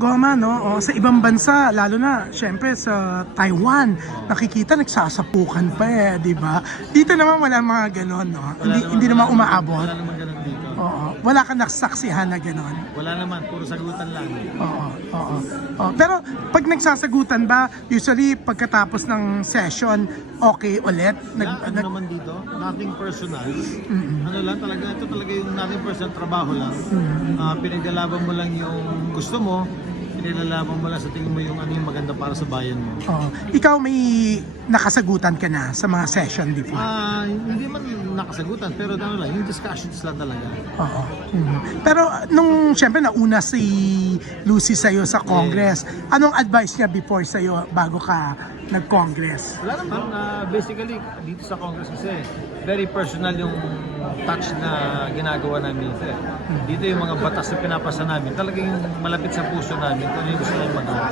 Goma, no? O, sa ibang bansa, lalo na, syempre sa Taiwan, nakikita nagsasapukan pa di ba? Dito naman wala mga ganon, no? Hindi naman umaabot. Wala naman ganun dito. Oo. Wala kang nasaksihan na ganon. Wala naman, puro sagutan lang. Oo, oo. Oo. Pero pag nagsasagutan ba, usually pagkatapos ng session, okay ulit? Ano naman dito, nothing personal. Ano lang talaga, ito talaga yung nothing personal, trabaho lang. Pinaglalaban mo lang yung gusto mo, pinaglalaban mo lang sa tingin mo yung ano yung maganda para sa bayan mo. Oo. Ikaw may nakasagutan ka na sa mga session before? Hindi man nakasagutan, pero ano lang, yung discussions lang talaga. Oo. Pero nung siyempre nauna si Lucy sa'yo sa Congress, anong advice niya before sa'yo bago ka nag-Congress? Wala naman, basically dito sa Congress kasi very personal yung touch na ginagawa namin dito. Dito yung mga batas na pinapasa namin, talagang malapit sa puso namin kung ano yung gusto namin magawa.